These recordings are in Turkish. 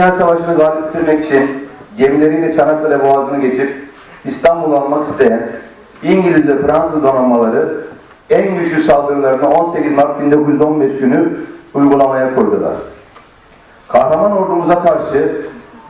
Dünya Savaşı'nı galip bitirmek için gemileriyle Çanakkale Boğazı'nı geçip İstanbul'u almak isteyen İngiliz ve Fransız donanmaları en güçlü saldırılarını 18 Mart 1915 günü uygulamaya koydular. Kahraman ordumuza karşı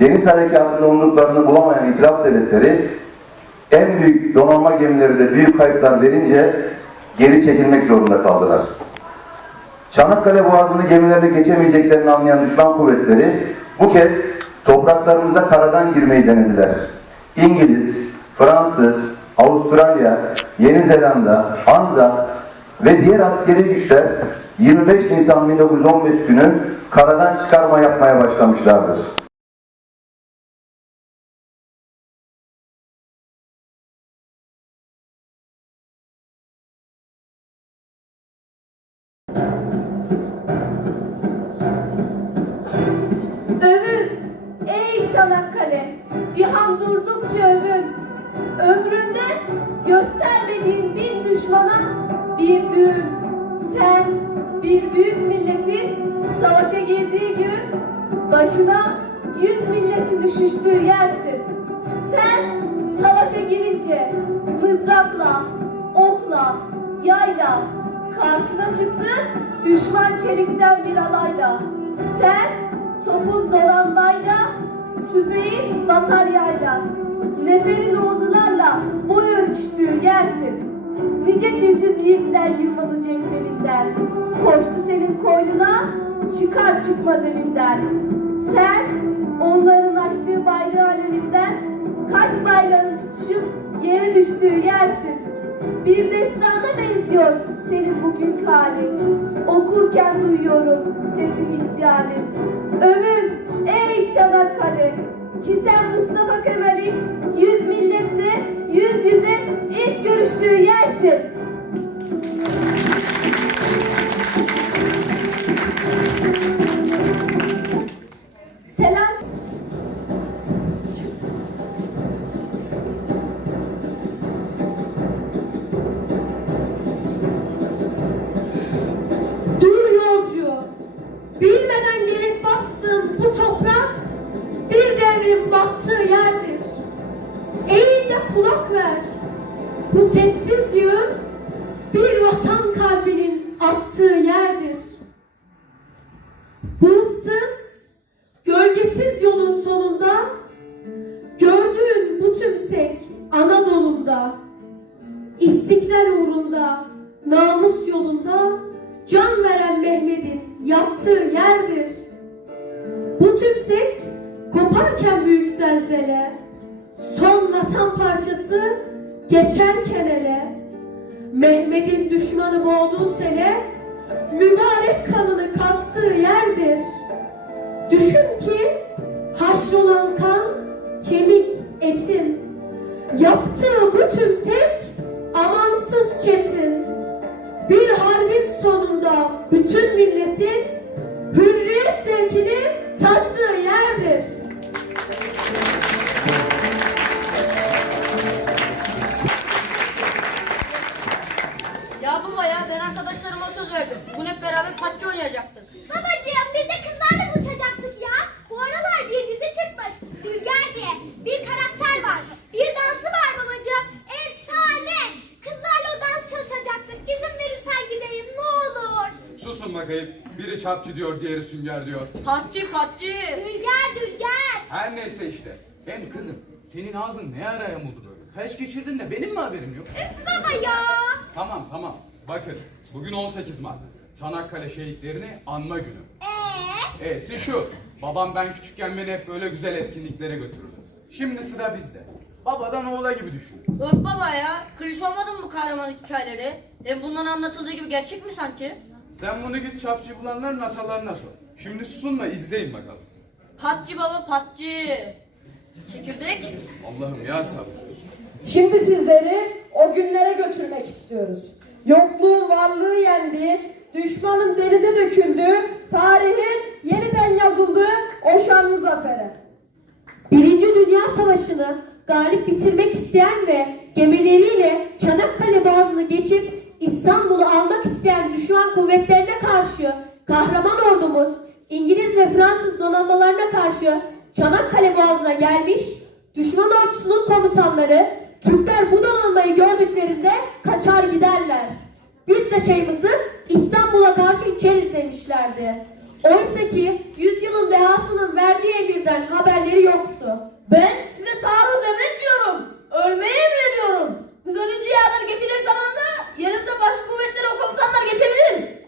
deniz harekatında umduklarını bulamayan itilaf devletleri en büyük donanma gemileri de büyük kayıplar verince geri çekilmek zorunda kaldılar. Çanakkale Boğazı'nı gemilerle geçemeyeceklerini anlayan düşman kuvvetleri bu kez topraklarımıza karadan girmeyi denediler. İngiliz, Fransız, Avustralya, Yeni Zelanda, Anzak ve diğer askeri güçler 25 Nisan 1915 günü karadan çıkarma yapmaya başlamışlardır. Savaşa girdiği gün başına yüz milletin düşüştüğü yersin. Sen savaşa girince mızrakla, okla, yayla karşına çıktı düşman çelikten bir alayla. Sen topun dolanmayla, tüfeğin bataryayla, neferin ordularla boy ölçüştüğü yersin. Nice tüysüz yiğitler yılmalı cephlevinden, koştu senin koynuna, çıkar çıkmaz evinden. Sen onların açtığı bayrağı alevinden, kaç bayrağın tutuşup yere düştüğü yersin. Bir destana benziyor senin bugünkü halin. Okurken duyuyorum sesin ihtiyalin. Övün ey Çanakkale ki sen Mustafa Kemal'in Bu ıssız, gölgesiz yolun sonunda gördüğün bu tümsek Anadolu'nda İstiklal uğrunda, namus yolunda can veren Mehmet'in yaptığı yerdir. Bu tümsek koparken büyük zelzele, son vatan parçası geçerken ele, Mehmet'in düşmanı boğduğu sele, mübarek kanını kattığı yerdir. Düşün ki haşrolan kan, kemik, etin, yaptığı bu tümsek amansız çetin. Bir harbin sonunda bütün milletin hürriyet zevkini Çapçı diyor, diğeri sünger diyor. Patçı patçı. Dülger Dülger. Her neyse işte. Hem kızım, senin ağzın ne ara yamuldu böyle? Felç geçirdin de benim mi haberim yok? Üf baba ya. Tamam tamam. Bakın, bugün 18 Mart. Çanakkale şehitlerini anma günü. Ee? E'si şu. Babam ben küçükken beni hep böyle güzel etkinliklere götürürdü. Şimdi sıra bizde. Babadan oğula gibi düşün. Öf baba ya. Klişe olmadı mı bu kahraman hikayeleri? Hem bundan anlatıldığı gibi gerçek mi sanki? Sen bunu git çapçı bulanların atalarına sor. Şimdi susun da izleyin bakalım. Patçı baba patçı. Çekirdek. Allah'ım ya sabır. Şimdi sizleri o günlere götürmek istiyoruz. Yokluğun varlığı yendi, düşmanın denize döküldü, tarihin yeniden yazıldığı o şanlı zafere. Birinci Dünya Savaşı'nı galip bitirmek isteyen ve gemileriyle Çanakkale Boğazı'nı geçip İstanbul'u almak isteyen düşman kuvvetlerine karşı kahraman ordumuz İngiliz ve Fransız donanmalarına karşı Çanakkale Boğazı'na gelmiş, düşman ordusunun komutanları Türkler bu donanmayı gördüklerinde kaçar giderler. Biz de şeyimizi İstanbul'a karşı içeriz demişlerdi. Oysa ki yüzyılın dehasının verdiği emirden haberleri yoktu. Ben size taarruz emretmiyorum. Ölmeyi emrediyorum. Biz ölünce yerler geçecek zamanda yerinizde baş kuvvetleri o komutanlar geçebilir.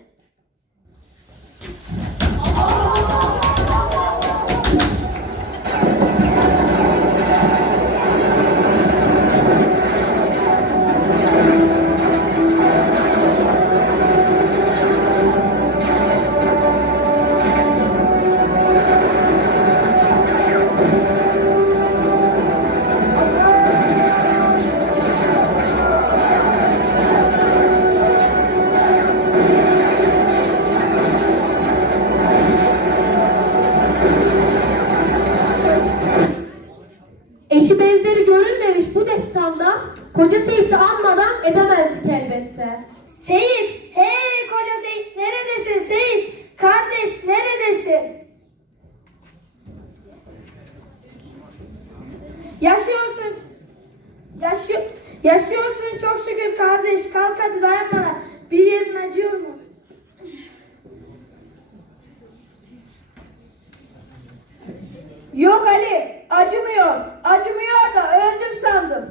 Yok Ali, acımıyor. Acımıyor da öldüm sandım.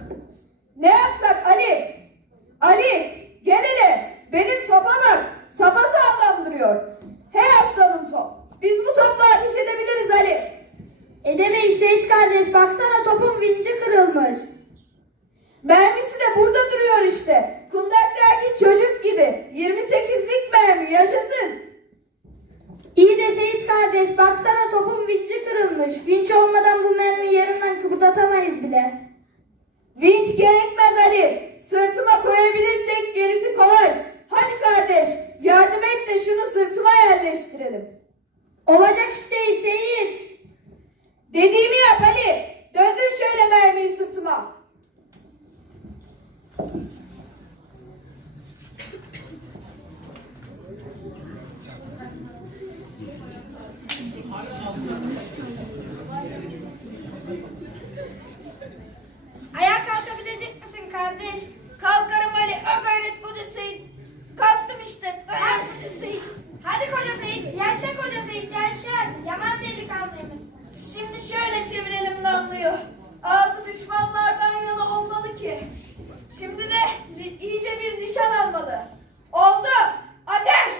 Ne yapsak Ali? Ali, gel hele. Benim topa bak. Sapa sağlam duruyor. Hey aslanım top. Biz bu topla ateş edebiliriz Ali. Edemeyiz Seyit kardeş. Baksana topun vinci kırılmış. Mermisi de burada duruyor işte. Kundaktaki çocuk gibi. 28'lik mermi yaşasın. İyi de Seyit kardeş baksana topun vinci kırılmış. Vinç olmadan bu mermiyi yerinden kıpırdatamayız bile. Vinç gerekmez Ali. Sırtıma koyabilirsek gerisi kolay. Hadi kardeş yardım et de şunu sırtıma yerleştirelim. Olacak iş değil Seyit. Dediğimi yap Ali. Döndür şöyle mermiyi sırtıma. Ayağa kalkabilecek misin kardeş? Kalkarım Ali. O gayret koca Seyit. Kalktım işte. Dayan koca Seyit. Hadi koca Seyit. Yaşa koca Seyit yaşa. Yaman delikanlıymış. Şimdi şöyle çevirelim namluyu. Ağzı düşmanlardan yana olmalı ki. Şimdi de iyice bir nişan almalı. Oldu. Ateş!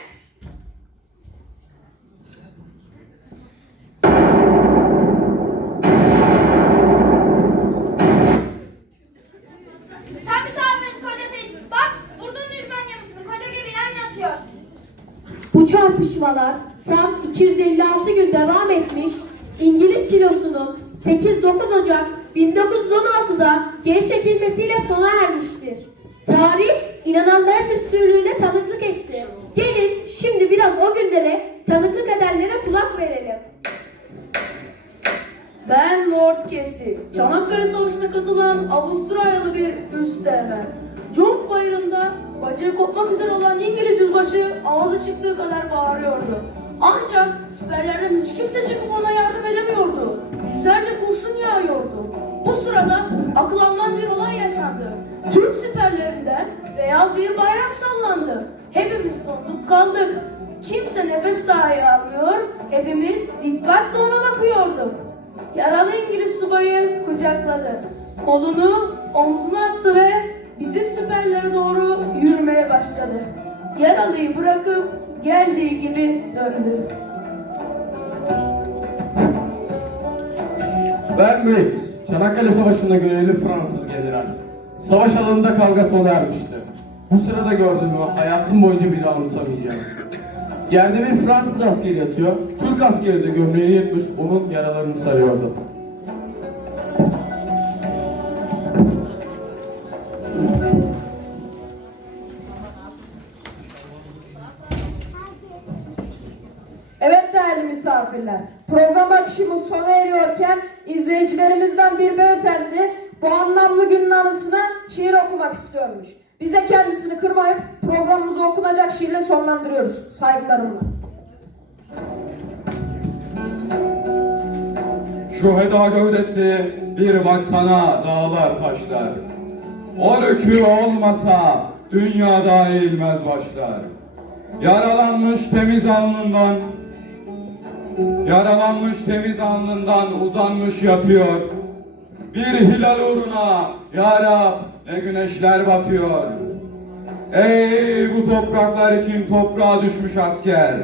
Tam isabet koca Seyit. Bak vurdun düşman gemisini. Koca gemi yan yatıyor. Bu çarpışmalar tam 256 gün devam etmiş, İngiliz filosunun 8-9 Ocak 1916'da geri çekilmesiyle sona ermiştir. Tarih Ancak siperlerden hiç kimse çıkıp ona yardım edemiyordu. Yüzlerce kurşun yağıyordu. Bu sırada akıl almaz bir olay yaşandı. Türk siperlerinden beyaz bir bayrak sallandı. Hepimiz donduk kaldık. Kimse nefes dahi almıyor. Hepimiz dikkatle ona bakıyorduk. Yaralı İngiliz subayı kucakladı. Kolunu omzuna attı ve bizim siperlere doğru yürümeye başladı. Yaralıyı bırakıp geldiği gibi döndü. Briggs, Çanakkale Savaşı'nda görevli Fransız general. Savaş alanında kavga sona ermişti. Bu sırada gördüğümü hayatım boyunca bir daha unutamayacağım. Yerde bir Fransız askeri yatıyor. Türk askeri de gömleğini yırtmış onun yaralarını sarıyordu. Evet değerli misafirler, program akışımız sona eriyorken izleyicilerimizden bir beyefendi bu anlamlı günün anısına şiir okumak istiyormuş. Biz de kendisini kırmayıp programımızı okunacak şiirle sonlandırıyoruz. Saygılarımla. Şu heda gövdesi bir baksana dağlar taşlar. O rükü olmasa dünyada eğilmez başlar. Yaralanmış temiz alnından Yaralanmış temiz alnından uzanmış yatıyor. Bir hilal uğruna ya Rab ne güneşler batıyor. Ey bu topraklar için toprağa düşmüş asker.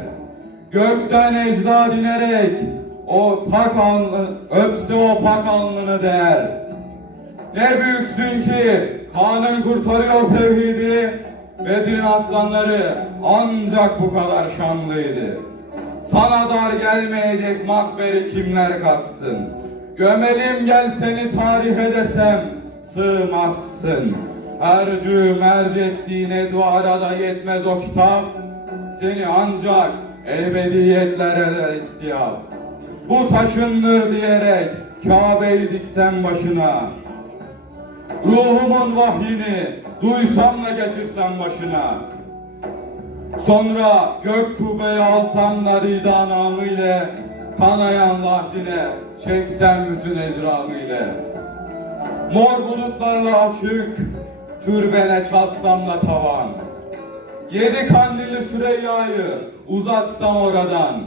Gökten ecda dinerek o pak alnı, öpse o pak alnını der. Ne büyüksün ki kanın kurtarıyor tevhidi. Bedir'in aslanları ancak bu kadar şanlıydı. Sana dar gelmeyecek makberi kimler kassın? Gömelim gel seni tarihe desem sığmazsın. Ercü merci ettiğine duvara da yetmez o kitap. Seni ancak ebediyetlere eder istiyap. Bu taşındır diyerek Kabe'yi diksen başına. Ruhumun vahyini duysam da geçirsem başına. Sonra gök kubbeyi alsam da rida namı ile Kanayan vahdine çeksem bütün ecramı ile Mor bulutlarla açık Türbene çatsam da tavan. Yedi kandilli Süreyya'yı uzatsam oradan.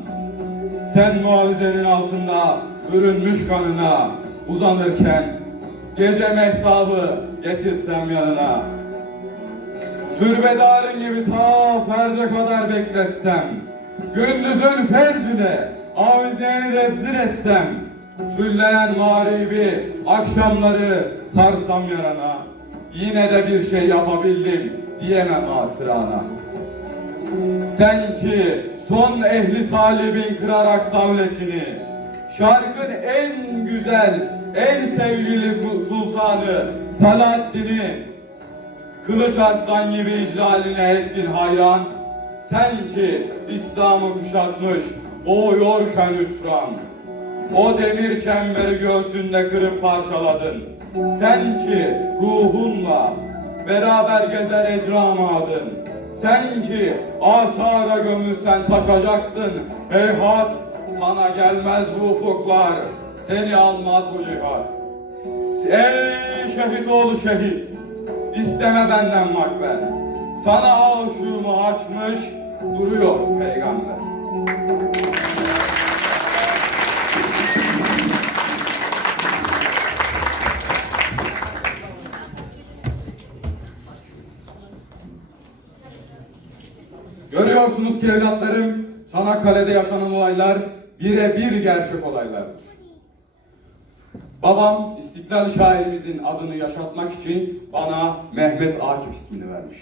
Sen muavizenin altında bürünmüş kanına Uzanırken gece mehtabı getirsem yanına Türbedarın gibi ta ferce kadar bekletsem Gündüzün fecrine avizeni rebzir etsem Tüllenen mağribi akşamları sarsam yarana Yine de bir şey yapabildim diyemem asırana Sen ki son ehli salibin kırarak savletini Şarkın en güzel, en sevgili sultanı Salahaddin'i Kılıç arslan gibi icraline ettin hayran. Sen ki İslam'ı kuşatmış, boğuyorken hüsran. O demir çemberi göğsünde kırıp parçaladın. Sen ki ruhunla beraber gezer ecramı adın. Sen ki asara gömülsen taşacaksın. Heyhat sana gelmez bu ufuklar, seni almaz bu cihat. Ey şehit oğlu şehit, isteme benden makber. Sana aşığımı açmış duruyor peygamber. Görüyorsunuz ki evlatlarım, Çanakkale'de yaşanan olaylar birebir gerçek olaylardır. Babam İstiklal şairimizin adını yaşatmak için bana Mehmet Akif ismini vermiş.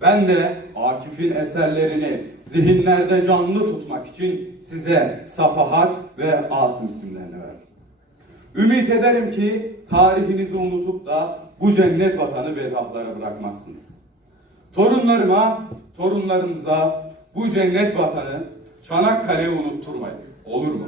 Ben de Akif'in eserlerini zihinlerde canlı tutmak için size Safahat ve Asım isimlerini verdim. Ümit ederim ki tarihinizi unutup da bu cennet vatanı bedahlara bırakmazsınız. Torunlarıma, torunlarınıza bu cennet vatanı Çanakkale'yi unutturmayın. Olur mu?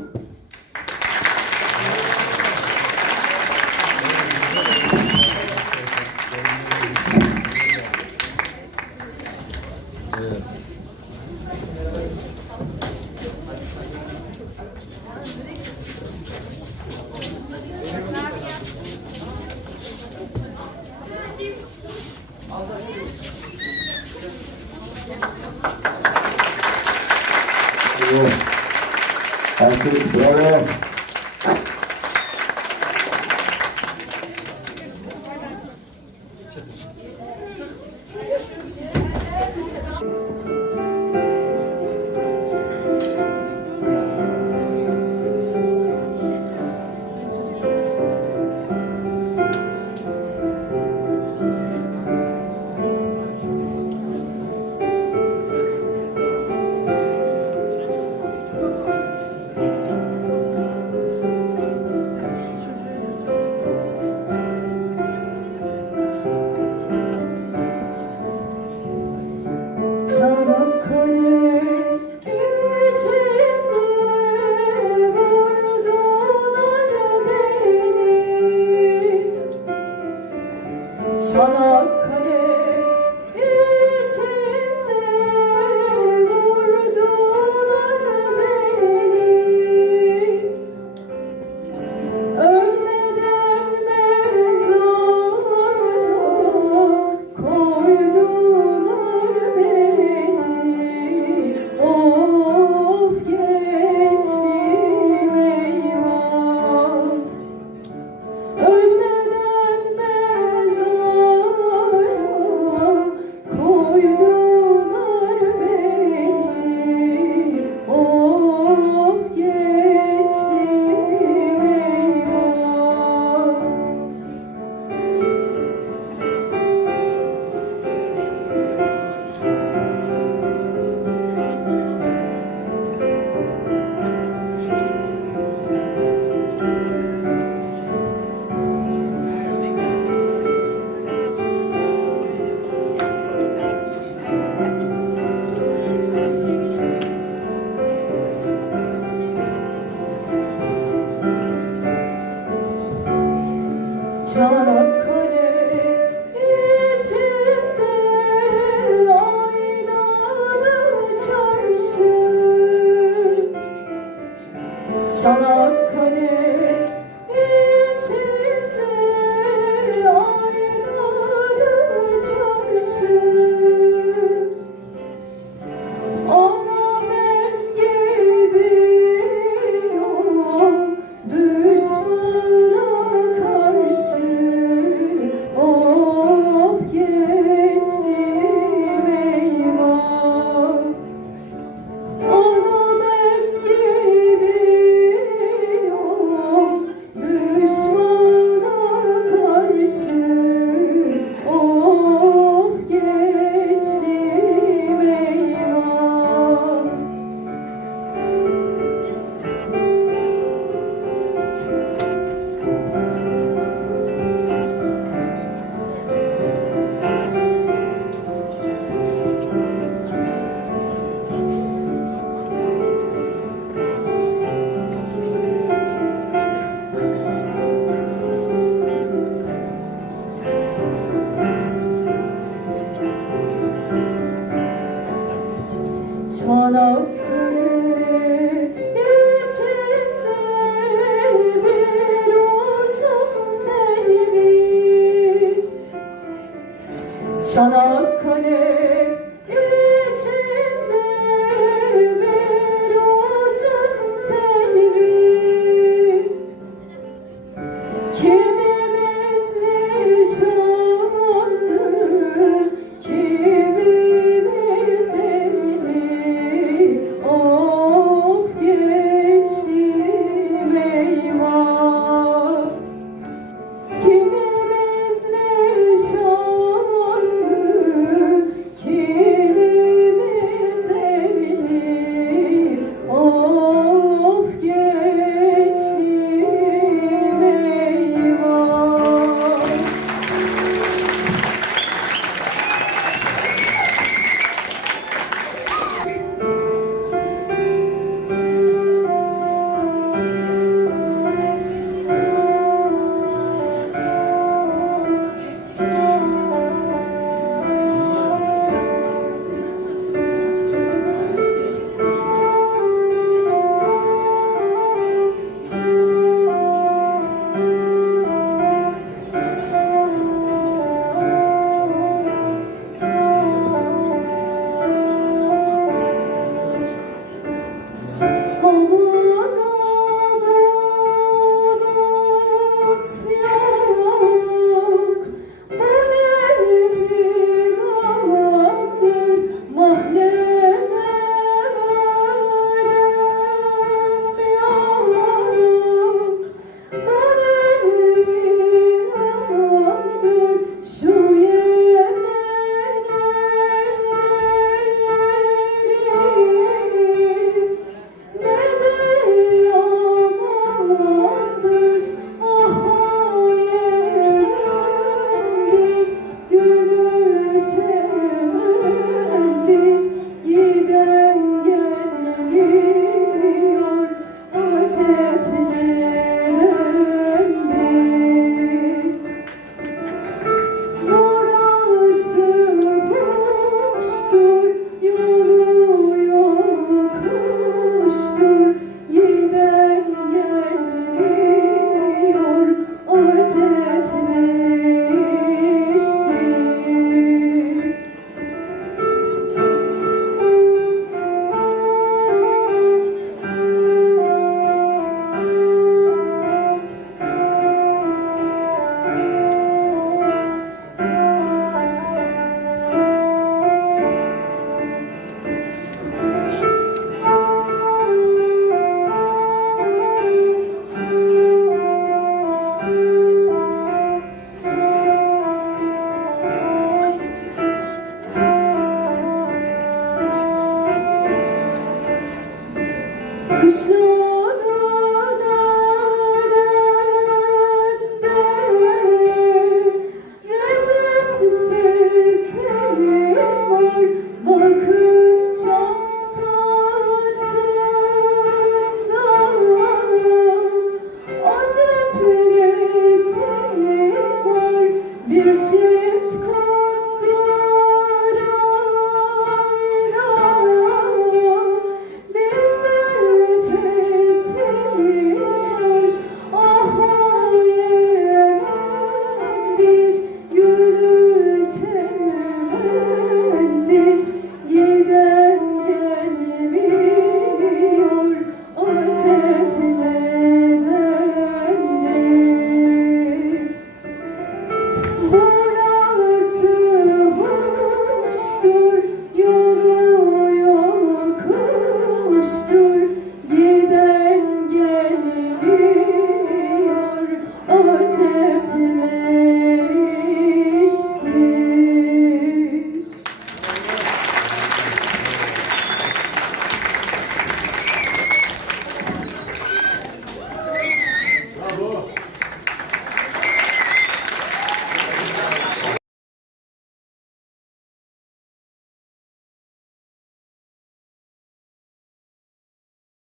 Thank you, brother. Çanakkale içinde